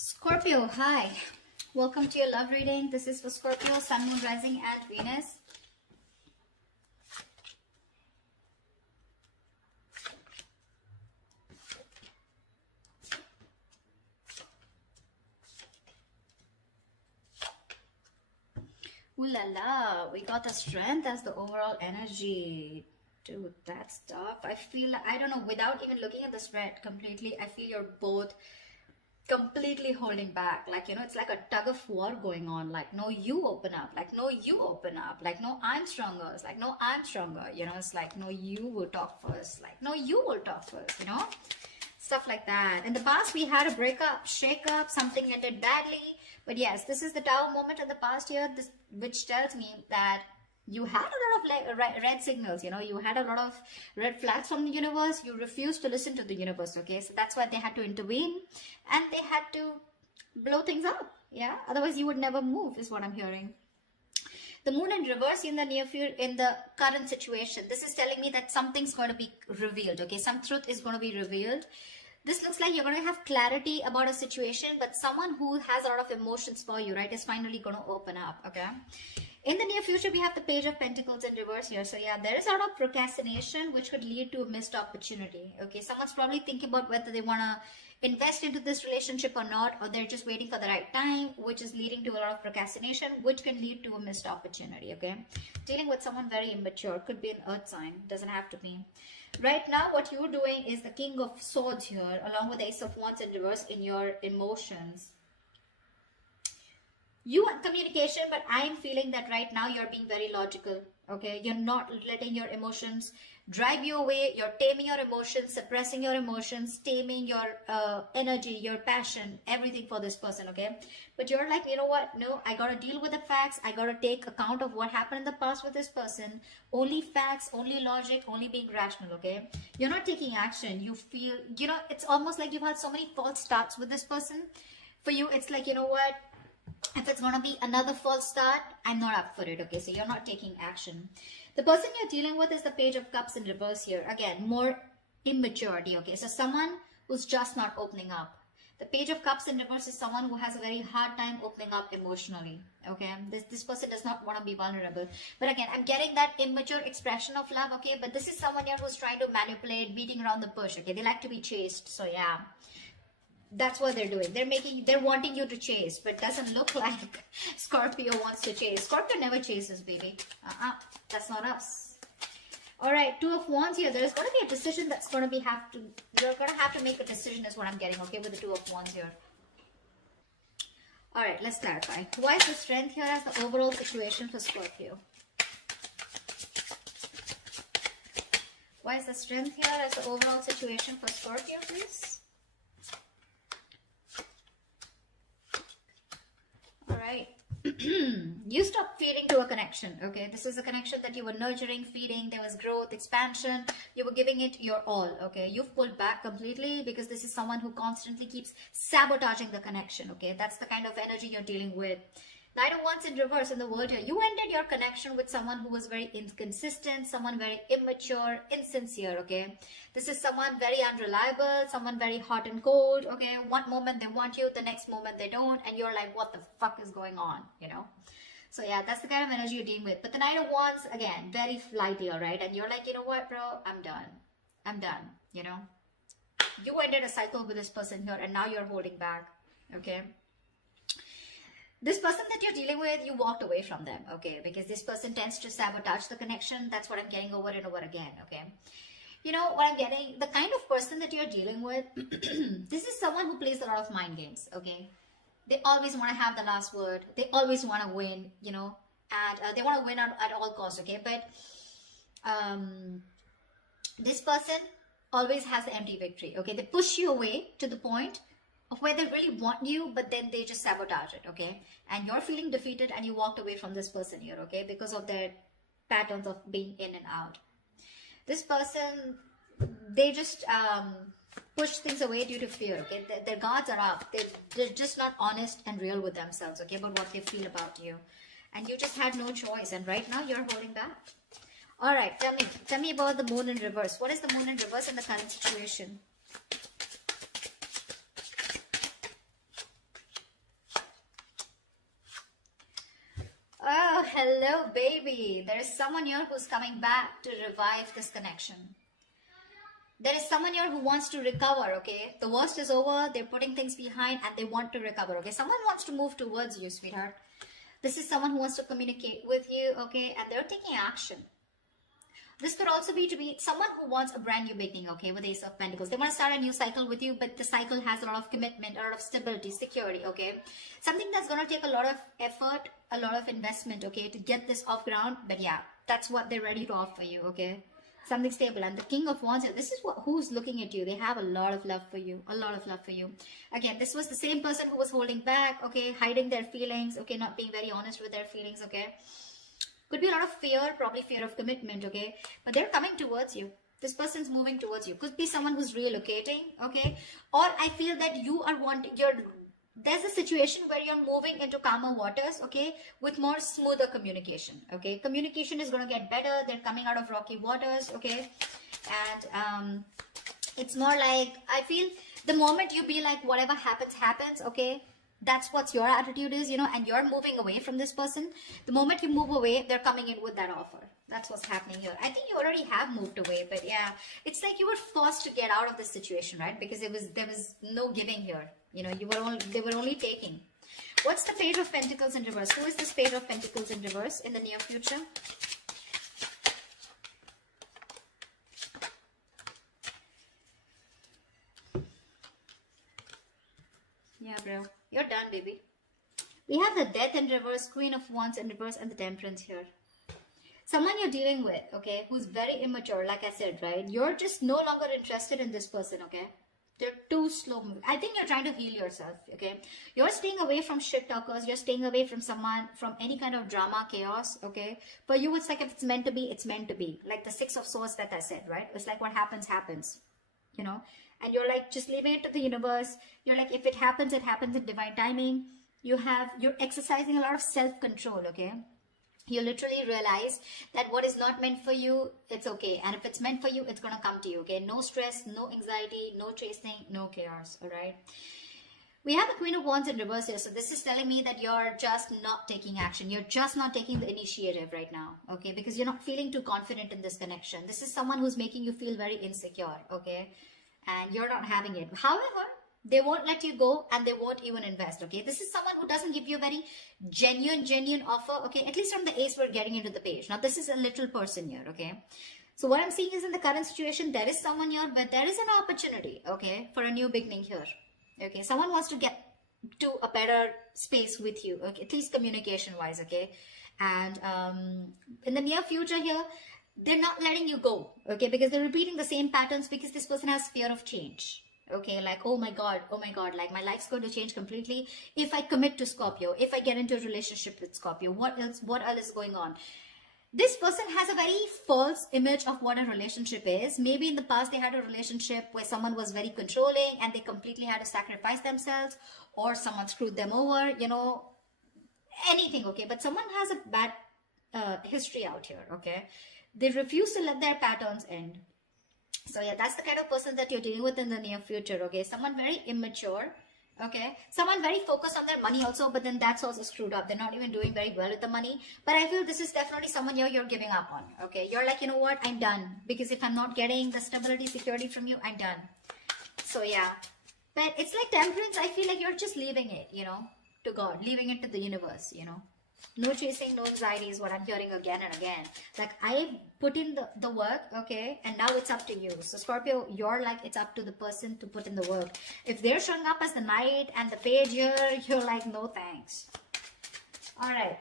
Scorpio, hi. Welcome to your love reading. This is for Scorpio, Sun, Moon, Rising, and Venus. Ooh la la, we got the Strength as the overall energy. Dude, that's tough. I feel, I don't know, without even looking at the spread completely, I feel you're both completely holding back. Like, you know, it's like a tug of war going on. Like, no, you open up. Like, no, you open up. Like, no, I'm stronger. It's like, no, I'm stronger. You know, it's like, no, you will talk first. Like, no, you will talk first, you know? Stuff like that. In the past, we had a breakup, shake-up, something ended badly. But yes, this is the Tower moment in the past year, which tells me that you had a lot of red signals, you know, you had a lot of red flags from the universe. You refused to listen to the universe, okay? So that's why they had to intervene and they had to blow things up, yeah? Otherwise, you would never move, is what I'm hearing. The moon in reverse in the near future, in the current situation. This is telling me that something's going to be revealed, okay? Some truth is going to be revealed. This looks like you're going to have clarity about a situation, but someone who has a lot of emotions for you, right, is finally going to open up, okay? In the near future, we have the Page of Pentacles in reverse here. So yeah, there is a lot of procrastination, which could lead to a missed opportunity. Okay, someone's probably thinking about whether they want to invest into this relationship or not, or they're just waiting for the right time, which is leading to a lot of procrastination, which can lead to a missed opportunity, okay? Dealing with someone very immature, could be an earth sign, doesn't have to be. Right now, what you're doing is the King of Swords here, along with the Ace of Wands in reverse in your emotions. You want communication, but I'm feeling that right now you're being very logical, okay? You're not letting your emotions drive you away. You're taming your emotions, suppressing your emotions, taming your energy, your passion, everything for this person, okay? But you're like, you know what? No, I got to deal with the facts. I got to take account of what happened in the past with this person. Only facts, only logic, only being rational, okay? You're not taking action. You feel, you know, it's almost like you've had so many false starts with this person. For you, it's like, you know what? If it's going to be another false start, I'm not up for it, okay? So you're not taking action. The person you're dealing with is the Page of Cups in reverse here. Again, more immaturity, okay? So someone who's just not opening up. The Page of Cups in reverse is someone who has a very hard time opening up emotionally, okay? This person does not want to be vulnerable. But again, I'm getting that immature expression of love, okay? But this is someone here who's trying to manipulate, beating around the bush, okay? They like to be chased, so yeah. That's what they're doing. They're wanting you to chase, but doesn't look like Scorpio wants to chase. Scorpio never chases, baby. That's not us. All right, Two of Wands here. There's going to be a decision that's going to be you're going to have to make a decision is what I'm getting, okay, with the Two of Wands here. All right, let's clarify. Why is the Strength here as the overall situation for Scorpio? Why is the Strength here as the overall situation for Scorpio, please? Right. You stopped feeding to a connection, okay? This is a connection that you were nurturing, feeding. There was growth, expansion. You were giving it your all, okay? You've pulled back completely because this is someone who constantly keeps sabotaging the connection, okay? That's the kind of energy you're dealing with. Knight of Wands in reverse in the world here. You ended your connection with someone who was very inconsistent, someone very immature, insincere, okay? This is someone very unreliable, someone very hot and cold, okay? One moment they want you, the next moment they don't, and you're like, what the fuck is going on, you know? So yeah, that's the kind of energy you're dealing with. But the Knight of Wands, again, very flighty, all right? And you're like, you know what, bro? I'm done. I'm done, you know? You ended a cycle with this person here, and now you're holding back, okay? This person that you're dealing with, you walked away from them, okay? Because this person tends to sabotage the connection. That's what I'm getting over and over again, okay? You know what I'm getting? The kind of person that you're dealing with, this is someone who plays a lot of mind games, okay? They always want to have the last word. They always want to win, you know? And they want to win at all costs, okay? But this person always has the empty victory, okay? They push you away to the point of where they really want you, but then they just sabotage it, okay? And you're feeling defeated and you walked away from this person here, okay? Because of their patterns of being in and out. This person, they just push things away due to fear, okay? Their guards are up. They're just not honest and real with themselves, okay? About what they feel about you. And you just had no choice. And right now you're holding back. All right, tell me about the Moon in reverse. What is the Moon in reverse in the current situation? hello, baby. There is someone here who's coming back to revive this connection. There is someone here who wants to recover, okay? The worst is over. They're putting things behind and they want to recover, okay? Someone wants to move towards you, sweetheart. This is someone who wants to communicate with you, okay? And they're taking action. This could also be to be someone who wants a brand new beginning, okay, with Ace of Pentacles. They want to start a new cycle with you, but the cycle has a lot of commitment, a lot of stability, security, okay? Something that's going to take a lot of effort, a lot of investment, okay, to get this off ground. But yeah, that's what they're ready to offer you, okay? Something stable. And the King of Wands, this is who's looking at you. They have a lot of love for you, a lot of love for you. Again, this was the same person who was holding back, okay, hiding their feelings, okay, not being very honest with their feelings, okay? Could be a lot of fear, probably fear of commitment, okay? But they're coming towards you. This person's moving towards you. Could be someone who's relocating, okay? Or I feel that you are wanting, there's a situation where you're moving into calmer waters, okay? With more smoother communication, okay? Communication is going to get better. They're coming out of rocky waters, okay? And it's more like, I feel the moment you be like, whatever happens, happens, okay? That's what your attitude is, and you're moving away from this person. The moment you move away, they're coming in with that offer. That's what's happening here. I think you already have moved away, but yeah, it's like you were forced to get out of this situation, right? Because there was no giving here. They were only taking. What's the Page of Pentacles in reverse? Who is this Page of Pentacles in reverse in the near future? Yeah, bro. You're done, baby. We have the Death in reverse, Queen of Wands in reverse, and the Temperance here. Someone you're dealing with, okay, who's very immature, like I said, right? You're just no longer interested in this person, okay? They're too slow moving. I think you're trying to heal yourself, okay? You're staying away from shit talkers. You're staying away from someone, from any kind of drama, chaos, okay? For you, it's like if it's meant to be, it's meant to be. Like the Six of Swords that I said, right? It's like what happens, happens, And you're like, just leaving it to the universe. You're like, if it happens in divine timing. You're exercising a lot of self-control, okay? You literally realize that what is not meant for you, it's okay. And if it's meant for you, it's going to come to you, okay? No stress, no anxiety, no chasing, no chaos, all right? We have the Queen of Wands in reverse here. So this is telling me that you're just not taking action. You're just not taking the initiative right now, okay? Because you're not feeling too confident in this connection. This is someone who's making you feel very insecure, okay? And you're not having it. However, they won't let you go and they won't even invest, okay? This is someone who doesn't give you a very genuine offer, okay? At least from the Ace, we're getting into the Page. Now, this is a little person here, okay? So what I'm seeing is in the current situation, there is someone here, but there is an opportunity, okay, for a new beginning here, okay? Someone wants to get to a better space with you, okay? At least communication-wise, okay? And in the near future here, they're not letting you go, okay? Because they're repeating the same patterns because this person has fear of change. Okay, like, oh my God, like my life's going to change completely if I commit to Scorpio, if I get into a relationship with Scorpio, what else is going on? This person has a very false image of what a relationship is. Maybe in the past they had a relationship where someone was very controlling and they completely had to sacrifice themselves, or someone screwed them over, anything, okay? But someone has a bad history out here, okay? They refuse to let their patterns end. So yeah, that's the kind of person that you're dealing with in the near future, okay? Someone very immature, okay? Someone very focused on their money also, but then that's also screwed up. They're not even doing very well with the money. But I feel this is definitely someone you're giving up on, okay? You're like, you know what? I'm done. Because if I'm not getting the stability, security from you, I'm done. So yeah. But it's like Temperance. I feel like you're just leaving it, to God. Leaving it to the universe, No chasing, no anxiety is what I'm hearing again and again. Like, I put in the work, okay? And now it's up to you. So, Scorpio, you're like, it's up to the person to put in the work. If they're showing up as the Knight and the Page here, you're like, no thanks. All right.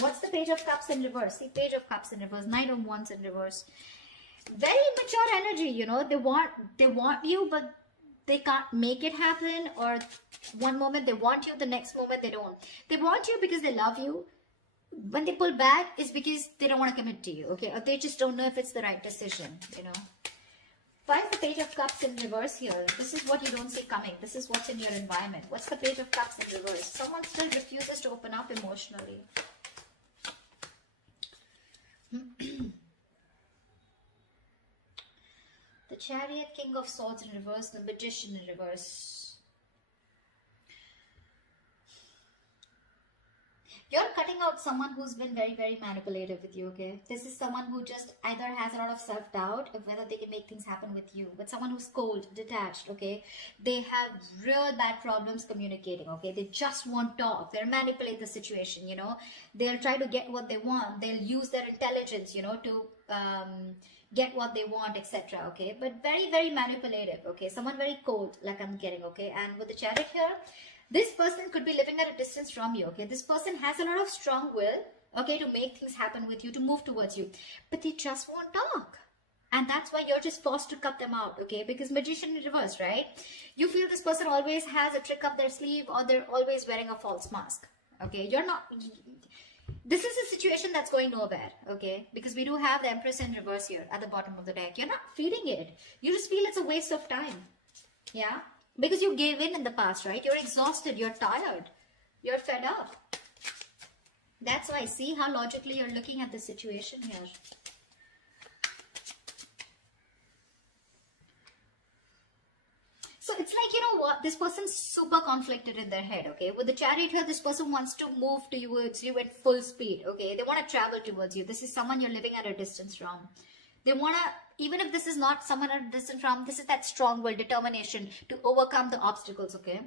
What's the Page of Cups in reverse? See, Page of Cups in reverse. Knight of Wands in reverse. Very mature energy, They want you, but they can't make it happen. Or one moment they want you, the next moment they don't. They want you because they love you. When they pull back, it's because they don't want to commit to you, okay? Or they just don't know if it's the right decision, Find the Page of Cups in reverse here. This is what you don't see coming. This is what's in your environment. What's the Page of Cups in reverse? Someone still refuses to open up emotionally. The Chariot, King of Swords in reverse, the Magician in reverse. You're cutting cutting out someone who's been very, very manipulative with you, okay? This is someone who just either has a lot of self-doubt of whether they can make things happen with you, but someone who's cold, detached, okay? They have real bad problems communicating, okay? They just won't talk. They'll manipulate the situation, you know? They'll try to get what they want. They'll use their intelligence, you know, to get what they want, etc., okay? But very, very manipulative, okay? Someone very cold, like I'm getting, okay? And with the Chariot here, this person could be living at a distance from you, okay? This person has a lot of strong will, okay, to make things happen with you, to move towards you. But they just won't talk. And that's why you're just forced to cut them out, okay? Because Magician in reverse, right? You feel this person always has a trick up their sleeve, or they're always wearing a false mask, okay? You're not... This is a situation that's going nowhere, okay? Because we do have the Empress in reverse here at the bottom of the deck. You're not feeling it. You just feel it's a waste of time, yeah? Because you gave in the past, right? You're exhausted, you're tired, you're fed up. That's why, see how logically you're looking at the situation here. So it's like, you know what, this person's super conflicted in their head, okay? With the Chariot here, this person wants to move towards you at full speed, okay? They want to travel towards you. This is someone you're living at a distance from. They want to, even if this is not someone at a distance from, this is that strong will, determination to overcome the obstacles, okay?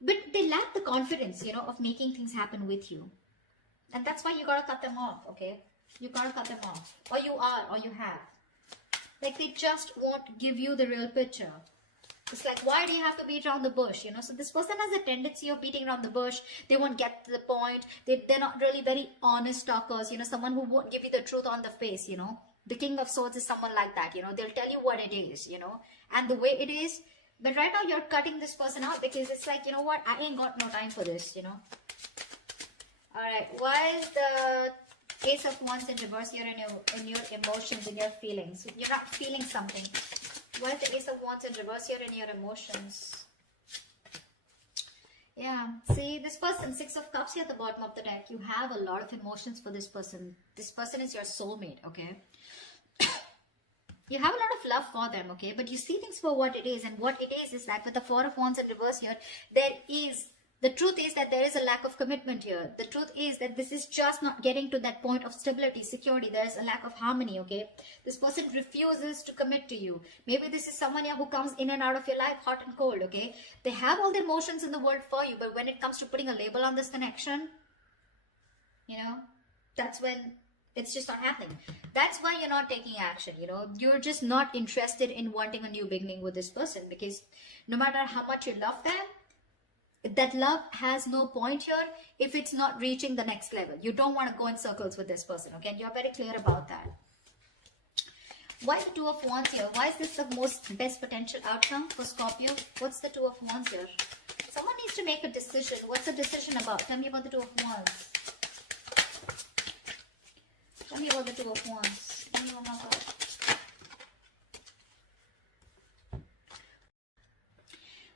But they lack the confidence, you know, of making things happen with you. And that's why you got to cut them off, okay? You got to cut them off. Or you are, or you have. Like, they just won't give you the real picture. It's like, why do you have to beat around the bush, you know? So this person has a tendency of beating around the bush. They won't get to the point. They're not really very honest talkers, you know, someone who won't give you the truth on the face, you know? The King of Swords is someone like that, you know? They'll tell you what it is, you know? And the way it is. But right now, you're cutting this person out because it's like, you know what? I ain't got no time for this, you know? Alright, why is the Ace of Wands in reverse here in your emotions, in your feelings? You're not feeling something. Why is the Ace of Wands in reverse here in your emotions? Yeah, see, this person, Six of Cups here at the bottom of the deck. You have a lot of emotions for this person. This person is your soulmate, okay? You have a lot of love for them, okay? But you see things for what it is. And what it is like with the Four of Wands in reverse here, the truth is that there is a lack of commitment here. The truth is that this is just not getting to that point of stability, security. There is a lack of harmony, okay? This person refuses to commit to you. Maybe this is someone here who comes in and out of your life, hot and cold, okay? They have all the emotions in the world for you, but when it comes to putting a label on this connection, you know, that's when it's just not happening. That's why you're not taking action, you know? You're just not interested in wanting a new beginning with this person because no matter how much you love them, that love has no point here if it's not reaching the next level. You don't want to go in circles with this person, okay? And you're very clear about that. Why the Two of Wands here? Why is this the best potential outcome for Scorpio? What's the Two of Wands here? Someone needs to make a decision. What's the decision about? Tell me about the Two of Wands. Tell me about the Two of Wands. Tell me about that.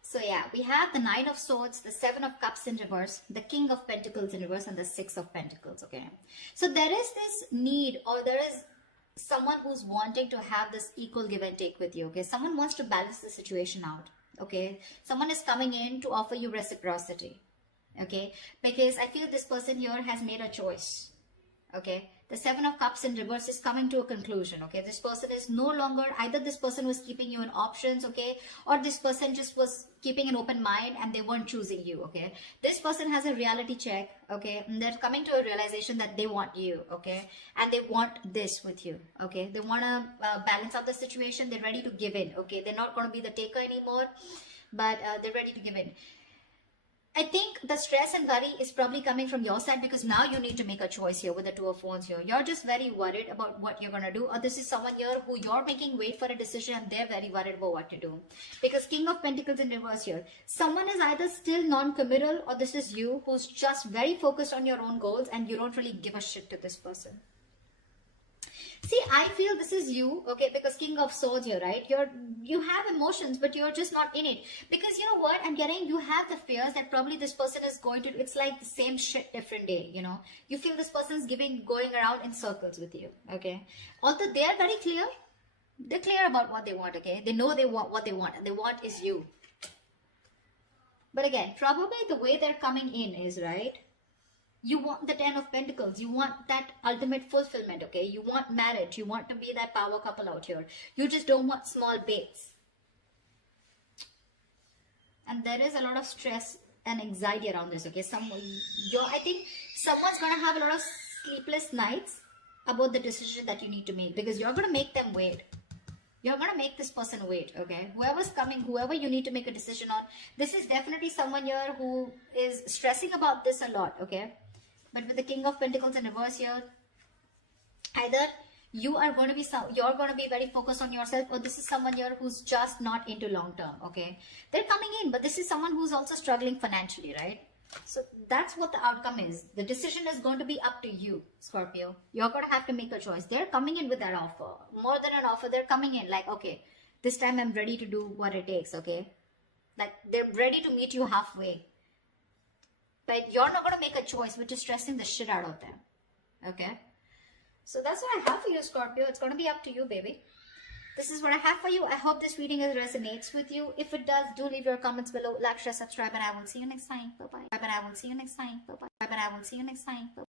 So yeah, we have the Nine of Swords, the Seven of Cups in reverse, the King of Pentacles in reverse, and the Six of Pentacles, okay? So there is this need, or there is someone who's wanting to have this equal give and take with you, okay? Someone wants to balance the situation out, okay? Someone is coming in to offer you reciprocity, okay? Because I feel this person here has made a choice, okay? The Seven of Cups in reverse is coming to a conclusion, okay? This person is no longer, either this person was keeping you in options, okay? Or this person just was keeping an open mind and they weren't choosing you, okay? This person has a reality check, okay? And they're coming to a realization that they want you, okay? And they want this with you, okay? They want to balance out the situation. They're ready to give in, okay? They're not going to be the taker anymore, but they're ready to give in. I think the stress and worry is probably coming from your side because now you need to make a choice here with the Two of Wands here. You're just very worried about what you're going to do, or this is someone here who you're making wait for a decision and they're very worried about what to do. Because King of Pentacles in reverse here. Someone is either still non-committal or this is you who's just very focused on your own goals and you don't really give a shit to this person. See, I feel this is you, okay, because King of Swords here, right? You have emotions, but you're just not in it. Because you know what? I'm getting, you have the fears that probably this person is going to, it's like the same shit, different day, you know? You feel this person's going around in circles with you, okay? Although they are very clear, they're clear about what they want, okay? They know they want what they want, and they want is you. But again, probably the way they're coming in is, right? You want the 10 of Pentacles. You want that ultimate fulfillment, okay? You want marriage. You want to be that power couple out here. You just don't want small baits. And there is a lot of stress and anxiety around this, okay? I think someone's going to have a lot of sleepless nights about the decision that you need to make, because you're going to make them wait. You're going to make this person wait, okay? Whoever's coming, whoever you need to make a decision on, this is definitely someone here who is stressing about this a lot, okay? But with the King of Pentacles in reverse here, either you're going to be very focused on yourself, or this is someone here who's just not into long term, okay? They're coming in, but this is someone who's also struggling financially, right? So that's what the outcome is. The decision is going to be up to you, Scorpio. You're going to have to make a choice. They're coming in with that offer. More than an offer, they're coming in like, okay, this time I'm ready to do what it takes, okay? Like, they're ready to meet you halfway. But you're not going to make a choice, which is stressing the shit out of them, okay? So that's what I have for you, Scorpio. It's going to be up to you, baby. This is what I have for you. I hope this reading resonates with you. If it does, do leave your comments below. Like, share, subscribe, and I will see you next time. Bye-bye.